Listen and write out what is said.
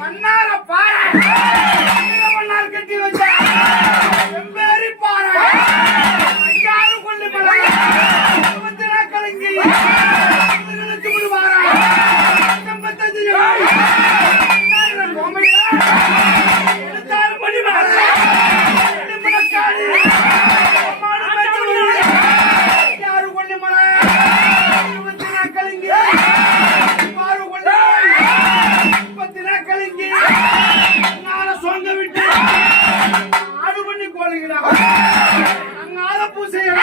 மன்னார பாறை மன்னார் கட்டி வச்ச செம்பேரி பாறை அஞ்சாறு கொள்ளு மலை முத்திரா கலங்கி முடுவாரா 55 எடுத்தாலும் மணி மாறா யாரு கொள்ளு மலை முத்திரா கலங்கி பாரு கொள்ளு முத்திரா கலங்கி நாளை சொந்த விட்டு ஆடு பண்ணி கோழுகிறான் அங்க ஆள பூசையா